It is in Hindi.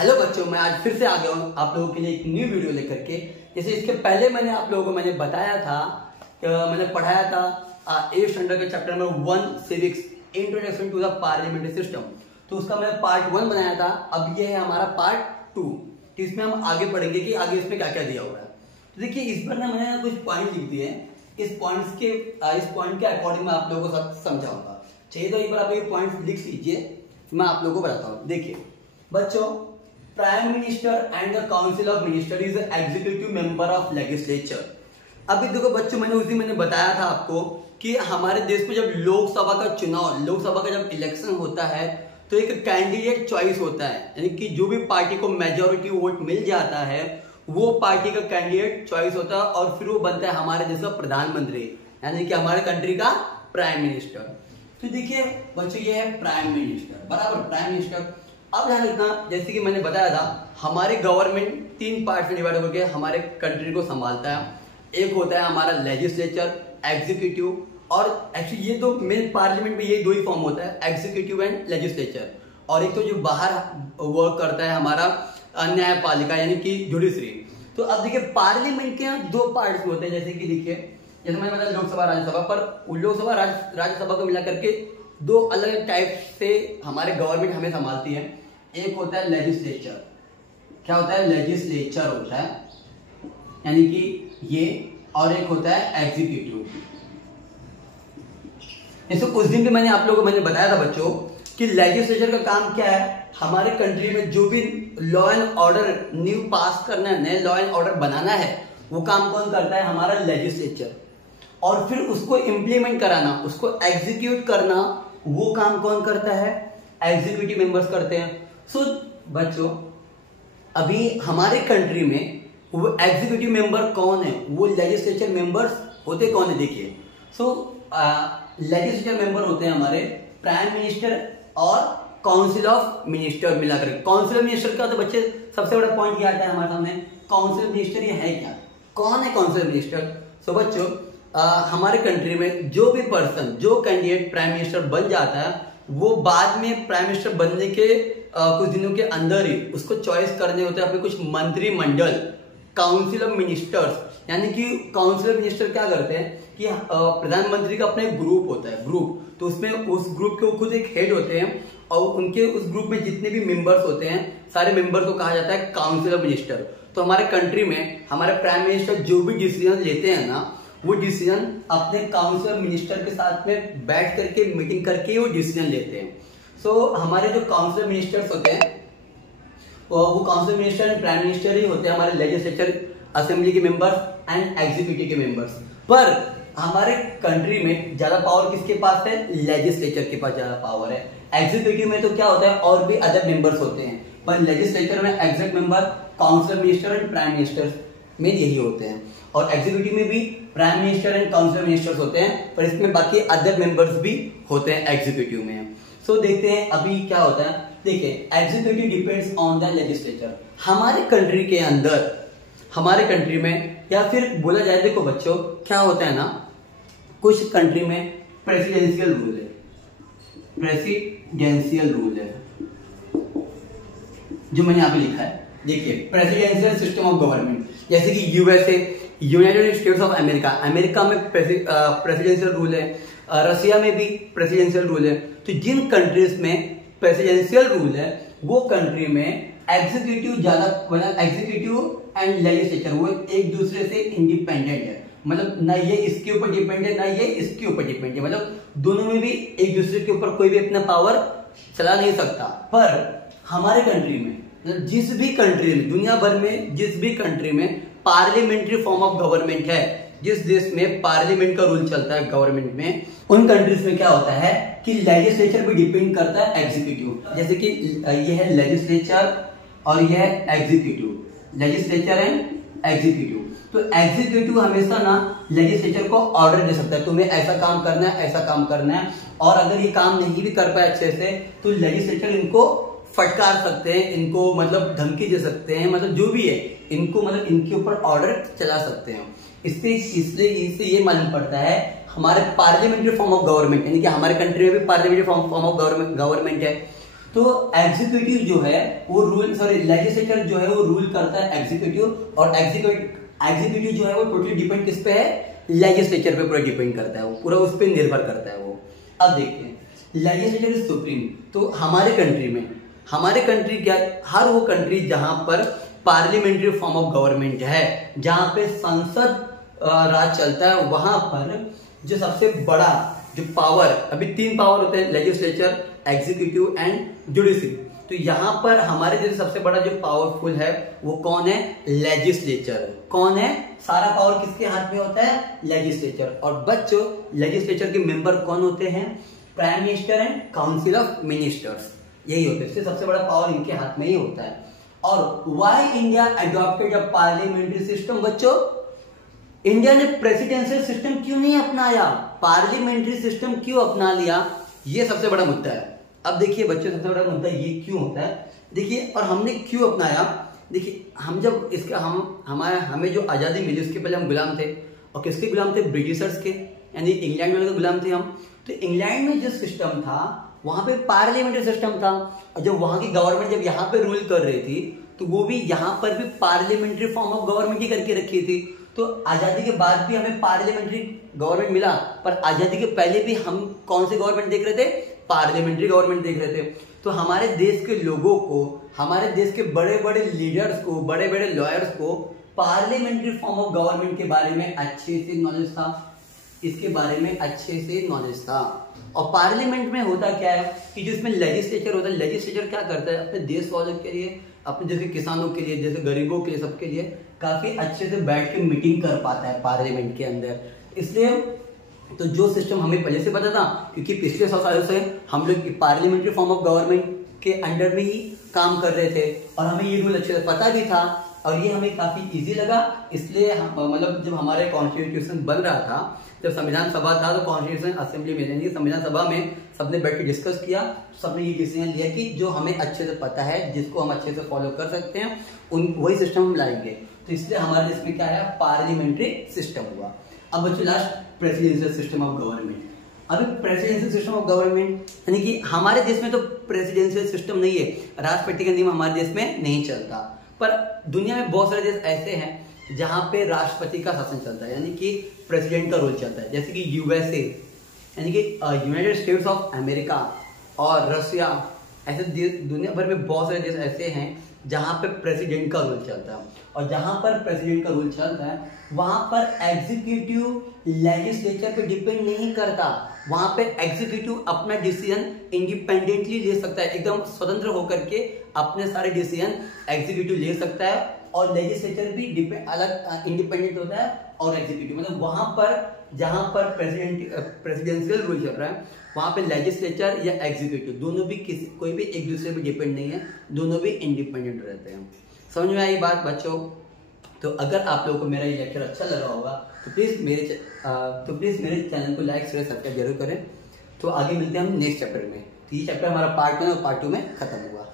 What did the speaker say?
हेलो बच्चों, मैं आज फिर से आ गया हूँ आप लोगों के लिए एक न्यू वीडियो लेकर के। जैसे इसके पहले मैंने आप लोगों को बताया था, मैंने पढ़ाया था 8th स्टैंडर्ड के chapter number 1 civics introduction to the parliamentary system. तो उसका मैंने पार्ट 1 बनाया था। अब ये है हमारा पार्ट 2, इसमें हम आगे पढ़ेंगे कि आगे इसमें क्या क्या दिया हुआ है। तो देखिए, इस पर ना मैंने कुछ पॉइंट लिख दिए हैं। इस पॉइंट के अकॉर्डिंग मैं आप लोगों को सब समझाऊंगा। चाहिए तो एक बार आप ये पॉइंट लिख लीजिए, मैं आप लोगों को बताता हूँ। देखिए बच्चों, prime minister and the council of minister is executive member of legislature. अभी देखो बच्चों, मैंने बताया था आपको कि हमारे देश में जब लोकसभा का चुनाव, लोकसभा का जब इलेक्शन होता है तो एक कैंडिडेट चॉइस होता है, यानी कि जो भी पार्टी को मेजोरिटी वोट मिल जाता है वो पार्टी का कैंडिडेट चॉइस होता है और फिर वो बनता है हमारे देश का प्रधानमंत्री, यानी कि हमारे कंट्री का प्राइम मिनिस्टर। तो देखिए बच्चों, ये है प्राइम मिनिस्टर, बराबर प्राइम मिनिस्टर। अब ध्यान रखना, जैसे कि मैंने बताया था, हमारी गवर्नमेंट 3 पार्ट में डिवाइड होकर हमारे कंट्री को संभालता है। एक होता है हमारा लेजिस्लेचर, एग्जीक्यूटिव, और एक्चुअली ये दो मेन पार्लियामेंट में ये दो ही फॉर्म होता है, एग्जीक्यूटिव एंड लेजिस्लेचर। और एक तो जो बाहर वर्क करता है हमारा न्यायपालिका, यानी कि जुडिशरी। तो अब देखिए, पार्लियामेंट के यहाँ 2 पार्ट्स होते हैं। जैसे कि देखिए, जैसे मैंने बताया लोकसभा राज्यसभा, पर लोकसभा राज्यसभा को मिला करके 2 अलग टाइप से हमारे गवर्नमेंट हमें संभालती है। एक होता है लेजिस्लेचर, क्या होता है, लेजिस्लेचर होता है, यानी कि ये, और एक होता है एग्जीक्यूटिव। जैसे कुछ दिन भी मैंने आप लोगों को बताया था बच्चों कि लेजिस्लेचर का काम क्या है, हमारे कंट्री में जो भी लॉ एंड ऑर्डर न्यू पास करना है, नए लॉ एंड ऑर्डर बनाना है, वो काम कौन करता है, हमारा लेजिस्लेचर। और फिर उसको इंप्लीमेंट कराना, उसको एग्जीक्यूट करना, वो काम कौन करता है, एग्जीक्यूटिव मेंबर्स करते हैं। सो बच्चों, अभी हमारे कंट्री में वो एग्जीक्यूटिव मेंबर कौन है, वो लेजिस्लेचर मेंबर्स होते कौन है। देखिए, लेजिस्लेचर मेंबर होते हैं हमारे प्राइम मिनिस्टर और काउंसिल ऑफ मिनिस्टर मिलाकर। काउंसिल ऑफ मिनिस्टर का तो बच्चे सबसे बड़ा पॉइंट ये आता है हमारे सामने, काउंसिल ऑफ मिनिस्टर ये है क्या, कौन है काउंसिल ऑफ मिनिस्टर। सो बच्चों, हमारे कंट्री में जो भी पर्सन, जो कैंडिडेट प्राइम मिनिस्टर बन जाता है, वो बाद में प्राइम मिनिस्टर बनने के कुछ दिनों के अंदर ही उसको चॉइस करने होते हैं अपने कुछ मंत्रिमंडल, काउंसिल ऑफ मिनिस्टर्स। यानी कि काउंसिल ऑफ मिनिस्टर क्या करते हैं कि प्रधानमंत्री का अपना एक ग्रुप होता है, ग्रुप, तो उसमें उस ग्रुप के खुद एक हेड होते हैं और उनके उस ग्रुप में जितने भी मेंबर्स होते हैं, सारे मेंबर्स को कहा जाता है काउंसिल ऑफ मिनिस्टर। तो हमारे कंट्री में हमारे प्राइम मिनिस्टर जो भी डिसीजन लेते हैं ना, वो डिसीजन अपने काउंसिल ऑफ मिनिस्टर के साथ में बैठ करके मीटिंग करके वो डिसीजन लेते हैं। सो हमारे जो काउंसिल ऑफ मिनिस्टर्स होते हैं वो council minister and prime minister ही होते हैं, हमारे लेजिस्लेचर असेंबली के मेंबर्स एंड एग्जीक्यूटिव के मेंबर्स। पर हमारे कंट्री में ज्यादा पावर किसके पास है, लेजिस्लेचर के पास ज्यादा पावर है। एग्जीक्यूटिव में तो क्या होता है, और भी अदर मेंबर्स होते हैं, पर लेजिस्लेचर में exact member council minister and prime minister में यही होते हैं। और एग्जीक्यूटिव में भी prime minister and council ministers होते हैं, पर इसमें बाकी अदर मेंबर्स भी होते हैं एग्जीक्यूटिव में। सो देखते हैं अभी क्या होता है। देखिए, executive depends on the legislature. हमारे कंट्री के अंदर, हमारे कंट्री में, या फिर बोला जाए, देखो बच्चों क्या होता है ना, कुछ कंट्री में प्रेसिडेंशियल रूल है, प्रेसिडेंशियल रूल है जो मैंने यहाँ पे लिखा है। देखिए, प्रेसिडेंशियल सिस्टम ऑफ गवर्नमेंट, जैसे कि USA, United states of America, America में प्रेसिडेंशियल रूल है, रशिया में भी प्रेसिडेंशियल रूल है। तो जिन कंट्रीज में प्रेसिडेंशियल रूल है वो कंट्री में एग्जीक्यूटिव ज्यादा, मतलब एग्जीक्यूटिव एंड लेजिस्लेचर वो एक दूसरे से इंडिपेंडेंट है, मतलब ना ये इसके ऊपर डिपेंड है ना ये इसके ऊपर डिपेंड है, मतलब दोनों में भी एक दूसरे के ऊपर कोई भी अपना पावर चला नहीं सकता। पर हमारे कंट्री में, मतलब जिस भी कंट्री में, दुनिया भर में जिस भी कंट्री में पार्लियामेंट्री फॉर्म ऑफ गवर्नमेंट है, जिस देश में पार्लियामेंट का रूल चलता है गवर्नमेंट में, उन कंट्रीज में क्या होता है कि लेजिस्लेचर भी डिपेंड करता है एग्जीक्यूटिव। जैसे कि ये है लेजिस्लेचर और ये है एग्जीक्यूटिव, लेजिस्लेचर एंड एग्जीक्यूटिव। तो एग्जीक्यूटिव हमेशा ना लेजिस्लेचर को ऑर्डर दे सकता है, तुम्हें ऐसा काम करना है, ऐसा काम करना है, और अगर ये काम नहीं भी कर पाए अच्छे से तो लेजिस्लेचर इनको फटकार सकते हैं, इनको मतलब धमकी दे सकते हैं, मतलब जो भी है इनको, मतलब इनके ऊपर ऑर्डर चला सकते हैं। इसलिए इससे ये मालूम पड़ता है हमारे पार्लियामेंट्री फॉर्म ऑफ गवर्नमेंट, यानी कि हमारे कंट्री में भी पार्लियामेंट्री फॉर्म ऑफ गवर्नमेंट है। तो एग्जीक्यूटिव जो है वो लेजिस्लेचर जो है वो रूल करता है एग्जीक्यूटिव, और एग्जीक्यूटिव जो है वो टोटली डिपेंड किस पे है, लेजिस्लेचर पे पूरा डिपेंड करता है, वो पूरा उस पर निर्भर करता है वो। अब देखते हैं लेजिस्लेचर इज सुप्रीम। तो हमारे कंट्री क्या, हर वो कंट्री जहां पर पार्लियामेंट्री फॉर्म ऑफ गवर्नमेंट है, जहां पे संसद राज चलता है, वहां पर जो सबसे बड़ा जो पावर, अभी 3 पावर होते हैं, लेजिस्लेचर, एग्जीक्यूटिव एंड जुडिशरी। तो यहाँ पर हमारे जैसे सबसे बड़ा जो पावरफुल है वो कौन है, लेजिस्लेचर। कौन है, सारा पावर किसके हाथ में होता है, लेजिस्लेचर। और बच्चों लेजिस्लेचर के मेंबर कौन होते हैं, prime minister and council of ministers, यही होते हैं। इससे सबसे बड़ा पावर इनके हाथ में ही होता है। और why India adopted a parliamentary system, बच्चों इंडिया ने प्रेसिडेंशियल सिस्टम क्यों नहीं अपनाया, पार्लियामेंट्री सिस्टम क्यों अपना लिया, ये सबसे बड़ा मुद्दा है। अब देखिए बच्चों सबसे बड़ा मुद्दा ये क्यों होता है, देखिए और हमने क्यों अपनाया। देखिए हम जब इसका हमें जो आजादी मिली उसके पहले हम गुलाम थे, और किसके गुलाम थे, ब्रिटिशर्स के, यानी इंग्लैंड वाले के गुलाम थे हम। तो इंग्लैंड में जो सिस्टम था वहां पे पार्लियामेंट्री सिस्टम था, और जब वहां की गवर्नमेंट जब यहाँ पे रूल कर रही थी तो वो भी यहाँ पर भी पार्लियामेंट्री फॉर्म ऑफ गवर्नमेंट ही करके रखी थी। तो आजादी के बाद भी हमें पार्लियामेंट्री गवर्नमेंट मिला, पर आजादी के पहले भी हम कौन से गवर्नमेंट देख रहे थे, पार्लियामेंट्री गवर्नमेंट देख रहे थे। तो हमारे देश के लोगों को, हमारे देश के बड़े बड़े लीडर्स को, बड़े बड़े लॉयर्स को पार्लियामेंट्री फॉर्म ऑफ गवर्नमेंट के बारे में अच्छे से नॉलेज था, इसके बारे में अच्छे से नॉलेज था। और पार्लियामेंट में होता क्या है कि जिसमें लेजिस्लेचर होता है, लेजिस्लेचर क्या करता है, अपने देश वालों के लिए, अपने जैसे किसानों के लिए, जैसे गरीबों के लिए, सबके लिए काफी अच्छे से बैठ के मीटिंग कर पाता है पार्लियामेंट के अंदर। इसलिए तो जो सिस्टम हमें पहले से पता था, क्योंकि पिछले 100 सालों से हम लोग पार्लियामेंट्री फॉर्म ऑफ गवर्नमेंट के अंडर में ही काम कर रहे थे, और हमें ये रूल अच्छे से पता भी था, और ये हमें काफी इजी लगा। इसलिए मतलब जब हमारे कॉन्स्टिट्यूशन बन रहा था, जब संविधान सभा था, तो कॉन्स्टिट्यूशन असेंबली में, यानी संविधान सभा में सबने बैठ के डिस्कस किया, सबने ये डिसीजन लिया कि जो हमें अच्छे से पता है, जिसको हम अच्छे से फॉलो कर सकते हैं, वही सिस्टम हम लाएंगे। तो इसलिए हमारे देश में क्या है, पार्लियामेंट्री सिस्टम हुआ। अब बच्चों last presidential system of government. अभी प्रेसिडेंशियल सिस्टम ऑफ गवर्नमेंट यानी कि हमारे देश में तो प्रेसिडेंशियल सिस्टम नहीं है, राष्ट्रपति का नियम हमारे देश में नहीं चलता, पर दुनिया में बहुत सारे देश ऐसे हैं जहां पे राष्ट्रपति का शासन चलता है, यानी कि प्रेसिडेंट का रोल चलता है। जैसे कि यूएसए यानी कि यूनाइटेड स्टेट्स ऑफ अमेरिका और रशिया, ऐसे दुनिया भर में बहुत सारे देश ऐसे हैं जहां पे प्रेसिडेंट का रूल चलता है। और जहां पर प्रेसिडेंट का रूल चलता है वहां पर एग्जीक्यूटिव लेजिस्लेचर पे डिपेंड नहीं करता, वहां पे एग्जीक्यूटिव अपना डिसीजन इंडिपेंडेंटली ले सकता है, एकदम स्वतंत्र होकर के अपने सारे डिसीजन एग्जीक्यूटिव ले सकता है, और लेजिस्लेचर भी अलग इंडिपेंडेंट होता है और एग्जीक्यूटिव, मतलब वहां पर जहां पर प्रेसिडेंशियल रूल चल रहा है वहां पे लेजिस्लेचर या एग्जीक्यूटिव दोनों भी कोई भी एक दूसरे पे डिपेंड नहीं है, दोनों भी इंडिपेंडेंट रहते हैं। समझ में आई बात बच्चों? तो अगर आप लोगों को मेरा ये लेक्चर अच्छा लगा होगा तो प्लीज मेरे चैनल को लाइक शेयर सब्सक्राइब जरूर करें। तो आगे मिलते हैं हम नेक्स्ट चैप्टर में। तो ये चैप्टर हमारा पार्ट 1 और पार्ट 2 में खत्म हुआ।